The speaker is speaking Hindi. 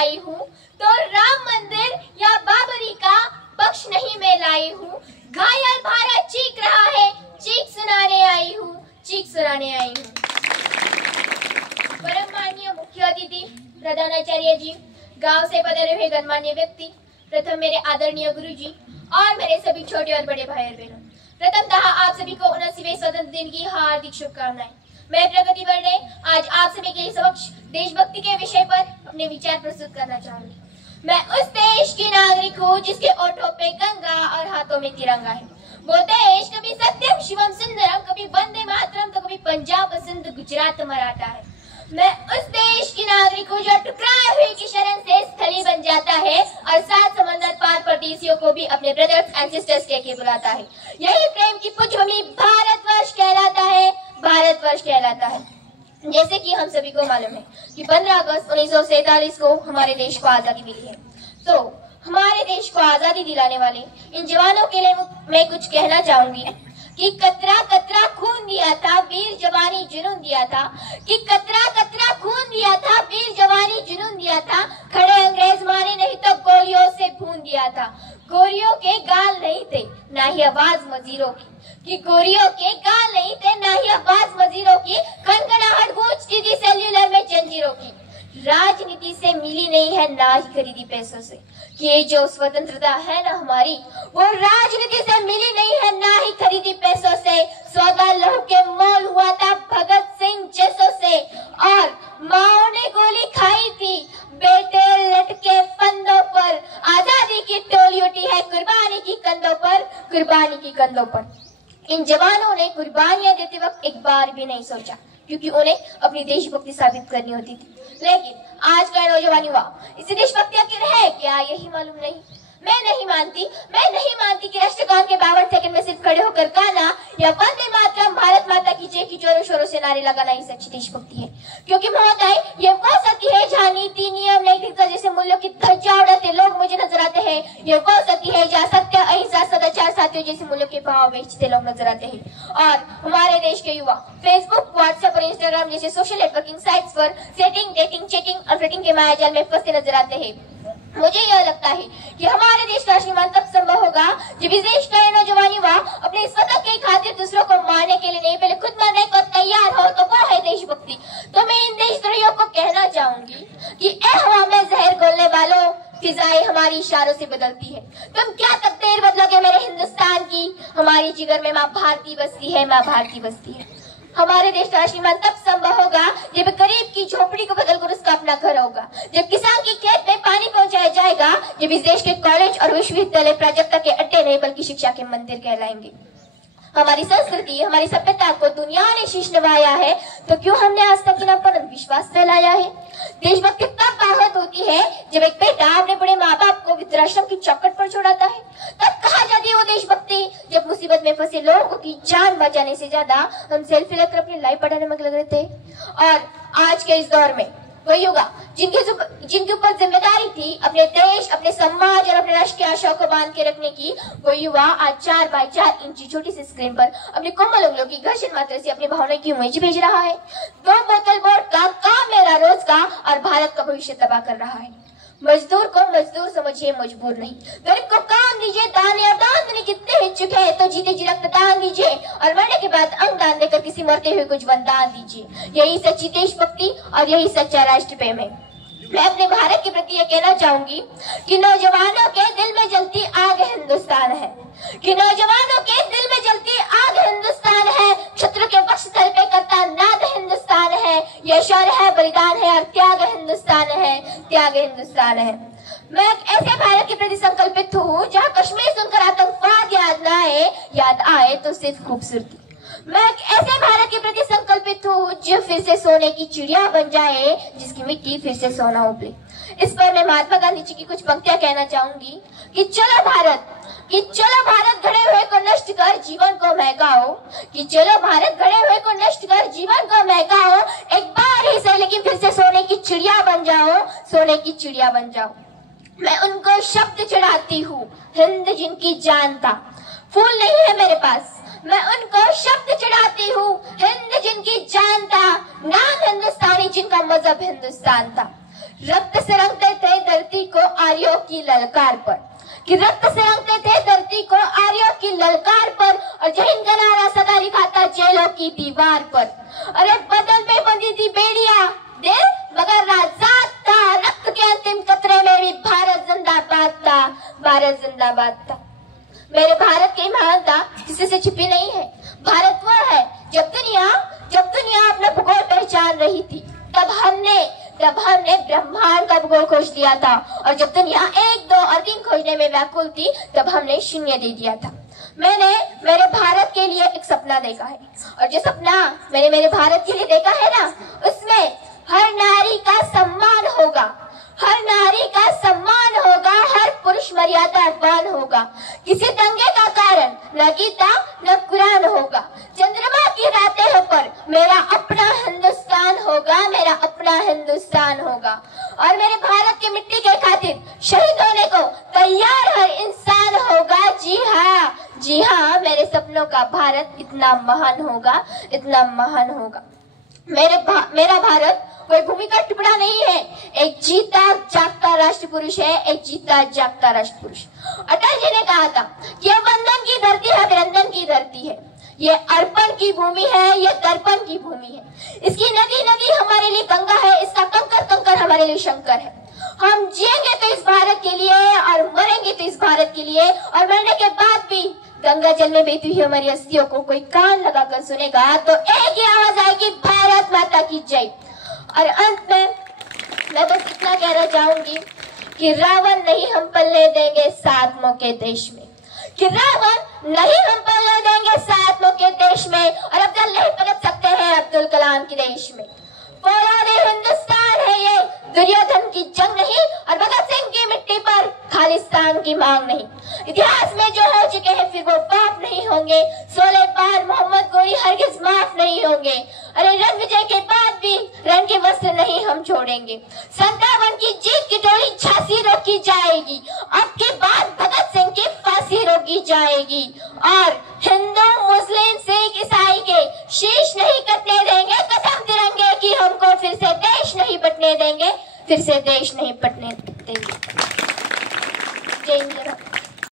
आई हूँ, तो राम मंदिर या बाबरी का पक्ष नहीं मैं लाई हूँ। घायल भारत चीख रहा है, चीख सुनाने आई हूँ, चीख सुनाने आई हूँ। परम माननीय मुख्य अतिथि, प्रधानाचार्य जी, गांव से पधारे हुए गणमान्य व्यक्ति, प्रथम मेरे आदरणीय गुरु जी और मेरे सभी छोटे और बड़े भाई और बहनों, प्रथमतः आप सभी को 79वें स्वतंत्र दिन की हार्दिक शुभकामनाएं। मैं प्रगति बर्डे आज आप सभी के समक्ष देशभक्ति के विषय पर अपने विचार प्रस्तुत करना चाहूंगी। मैं उस देश की नागरिक हूँ जिसके ओठों पे गंगा और हाथों में तिरंगा है। वो देश कभी सत्यम शिवम सुंदरम, कभी वंदे मातरम, तो कभी पंजाब सिंध गुजरात मराठा है। मैं उस देश की नागरिक हूँ जो टकराए हुए की शरण से स्थली बन जाता है और 7 समंदर पार परदेशियों को भी अपने ब्रदर्स एंड सिस्टर्स कह के बुलाता है। यही प्रेम की पुष्पभूमि भारतवर्ष कहलाता है, भारतवर्ष कहलाता है। जैसे कि हम सभी को मालूम है कि 15 अगस्त 1947 को हमारे देश को आजादी मिली है, तो हमारे देश को आजादी दिलाने वाले इन जवानों के लिए मैं कुछ कहना चाहूंगी कि कतरा कतरा खून दिया था, वीर जवानी जुनून दिया था, कि कतरा कतरा खून दिया था, वीर जवानी जुनून दिया था, खड़े अंग्रेज मारे नहीं तो गोलियों से भून दिया था। गोरियों के गाल नहीं थे ना ही आवाज मजीरों की, कि गोरियों के गाल नहीं थे ना ही आवाज मजीरों की, खनखनाहट गूंजती थी सेल्यूलर में जंजीरों की। राजनीति से मिली नहीं है ना ही खरीदी पैसों से, कि ये जो स्वतंत्रता है ना हमारी, वो राजनीति से मिली नहीं है ना ही खरीदी पैसों से। सौदा लहू के मोल हुआ था भगत सिंह जैसों से, और माओ ने गोली खाई थी बेटे लटके फंदों पर। आजादी की टोली उठी है कुर्बानी की कंधों पर, कुर्बानी की कंधों पर। इन जवानों ने कुर्बानियां देते वक्त एक बार भी नहीं सोचा, क्योंकि उन्हें अपनी देशभक्ति साबित करनी होती थी। लेकिन आज का नौजवान युवा इसी देशभक्ति आखिर है क्या, यही मालूम नहीं। मैं नहीं मानती कि राष्ट्रगान के 52 सेकंड में सिर्फ खड़े होकर गाना या वंदे मातरम भारत माता की जय की जोरों शोरों से नारे लगाना ही सच्ची देशभक्ति है। क्योंकि महोदय, ये वो सती है जहाँ नीति नियम नैतिकता जैसे मूल्यों की ध्वजा उड़ाते लोग मुझे नजर आते हैं। ये वो सती है जहाँ सत्य, अहिंसा, सदाचार, साथियों जैसे मूल्यों के भाव बेचते लोग नजर आते हैं। और हमारे देश के युवा फेसबुक, व्हाट्सएप और इंस्टाग्राम जैसे सोशल नेटवर्किंग साइट्स पर सेटिंग, डेटिंग, चेकिंग और फ्लर्टिंग के मायाजाल में फंसे नजर आते हैं। मुझे यह लगता है कि हमारे देश का निर्माण तब संभव होगा जब इस देश का नौजवान युवा अपने स्वतः के खातिर दूसरों को मारने के लिए नहीं, पहले खुद मरने को तैयार हो, तो वो है देशभक्ति। तो मैं इन देशद्रोहियों को कहना चाहूंगी कि ए हवा में जहर घोलने वालों, फिजाएं हमारी इशारों से बदलती है, तुम क्या तकदीर बदलोगे मेरे हिंदुस्तान की। हमारी जिगर में माँ भारती बसती है, माँ भारती बसती है। हमारे देश का निर्माण तब संभव होगा जब गरीब की झोपड़ी को बदलकर उसका अपना घर होगा, जब किसान की खेत में पानी पहुंचाया जाएगा, जब इस देश के कॉलेज और विश्वविद्यालय प्राजक्ता के अड्डे नहीं बल्कि शिक्षा के मंदिर कहलाएंगे। हमारी संस्कृति, हमारी सभ्यता को दुनिया ने शीश नवाया है, तो क्यों हमने आज तक इन पर विश्वास फैलाया है। देशभक्ति तब बात होती है जब एक बेटा अपने बड़े माँ बाप को वृद्धाश्रम की चौखट पर छोड़ाता है। तब कहा जाती है वो देशभक्ति जब मुसीबत में फंसे लोगों की जान बचाने से ज्यादा हम सेल्फी लेकर अपनी लाइफ बढ़ाने में लग रहे थे। और आज के इस दौर में वही होगा जिनके ऊपर जिम्मेदारी थी अपने देश, अपने समाज और अपने राष्ट्र की आशाओं को बांध के रखने की, वो युवा आज 4x4 इंची छोटी सी स्क्रीन पर अपने कोमल उंगलियों की घर्षण मात्रा से अपनी भावनाओं की उम्मीद भेज रहा है। 2 बोतल वोट का काम मेरा रोज का और भारत का भविष्य तबाह कर रहा है। मजदूर को मजदूर समझिए, मजबूर नहीं। गरीब को काम दीजिए, दान और दान देने कितने इच्छुक है तो जीते जी रक्तदान दीजिए और मरने के बाद अंग दान देकर किसी मरते हुए को जीवन दान दीजिए। यही सच्ची देशभक्ति और यही सच्चा राष्ट्र प्रेम है। मैं अपने भारत के प्रति यह कहना चाहूंगी कि नौजवानों के दिल में जलती आग हिंदुस्तान है, कि नौजवानों के दिल में जलती आग हिंदुस्तान है। शत्रु के वक्ष स्थल पे करता नाद हिंदुस्तान है। यह शौर्य है, बलिदान है और त्याग हिंदुस्तान है, त्याग हिंदुस्तान है। मैं ऐसे भारत के प्रति संकल्पित हूँ जहाँ कश्मीर सुनकर आतंकवाद याद आए तो सिर्फ खूबसूरती। मैं ऐसे भारत के प्रति संकल्पित हूँ जो फिर से सोने की चिड़िया बन जाए, जिसकी मिट्टी फिर से सोना उबले। इस पर मैं महात्मा गांधी जी की कुछ पंक्तियां कहना चाहूंगी कि चलो भारत गढ़े हुए को नष्ट कर जीवन को महकाओ, कि चलो भारत गढ़े हुए को नष्ट कर जीवन को महकाओ। एक बार ही सही लेकिन फिर से सोने की चिड़िया बन जाओ, सोने की चिड़िया बन जाओ। मैं उनको शब्द चढ़ाती हूँ हिंद जिनकी जान था, फूल नहीं है मेरे पास। मैं उनको शब्द चढ़ाती हूँ हिंद जिनकी जान था, नाम हिंदुस्तानी जिनका मजहब हिंदुस्तान था। रक्त से रंगते थे धरती को आर्यों की ललकार पर, कि रक्त से रंगते थे धरती को आर्यों की ललकार पर, और जय हिंद का नारा सदा लिखा था जेलों की दीवार पर। अरे बदन में बंधी थी बेड़िया, दिल मगर आजाद था, रक्त के अंतिम कतरे में भी भारत जिंदाबाद था, भारत जिंदाबाद था। मेरे भारत की महानता किसी से छिपी नहीं है। भारत वो है जब दुनिया अपना भूगोल पहचान रही थी, तब हमने ब्रह्मांड का भूगोल खोज लिया था, और जब दुनिया 1, 2 और 3 खोजने में व्याकुल थी, तब हमने 0 दे दिया था। मैंने मेरे भारत के लिए एक सपना देखा है, और जो सपना मैंने मेरे भारत के लिए देखा है ना, उसमें हर नारी का सम्मान होगा, हर नारी का सम्मान होगा, हर पुरुष मर्यादावान होगा। किसी दंगे का कारण न गीता न कुरान होगा। चंद्रमा की रातें होकर मेरा अपना हिंदुस्तान होगा, मेरा अपना हिंदुस्तान होगा। और मेरे भारत की मिट्टी के खातिर शहीद होने को तैयार हर इंसान होगा। जी हाँ, मेरे सपनों का भारत इतना महान होगा, इतना महान होगा। मेरा भारत कोई भूमि का टुकड़ा नहीं है, एक जीता जागता राष्ट्र पुरुष है, एक जीता जागता राष्ट्र पुरुष। अटल जी ने कहा था कि यह वंदन की धरती है, अभिनंदन की धरती है, ये अर्पण की भूमि है, ये दर्पण की भूमि है। इसकी नदी नदी हमारे लिए गंगा है, इसका कंकर कंकर हमारे लिए शंकर है। हम जिएंगे तो इस भारत के लिए और मरेंगे तो इस भारत के लिए, और मरने के बाद भी गंगा जल में बहती हुई हमारी अस्थियों को कोई कान लगाकर सुनेगा तो एक ही आवाज आएगी, भारत माता की जय। और अंत में मैं बस इतना कहना चाहूंगी कि रावण नहीं हम पलने देंगे सातों के देश में, कि रावण नहीं हम पलने देंगे सातों के देश में, और अब्दुल नहीं पलट सकते हैं अब्दुल कलाम के देश में। फौलादे हिंदुस्तान है ये, दुर्योधन की जंग नहीं, और भगत सिंह की मिट्टी पर खालिस्तान की मांग नहीं। इतिहास में जो हो चुके हैं फिर वो बाप नहीं होंगे, 16 बार मोहम्मद गोरी हरगिज माफ नहीं होंगे। अरे रण विजय के बाद भी रण के वस्त्र नहीं हम छोड़ेंगे। 57 की जीत की टोली झांसी रोकी जाएगी, अब के बाद भगत सिंह की फांसी रोकी जाएगी, और हिंदू मुस्लिम सिख ईसाई के शीश नहीं कटने देंगे, कसम तिरंगे की हमको फिर से देश नहीं बटने देंगे, फिर से देश नहीं बटने देंगे।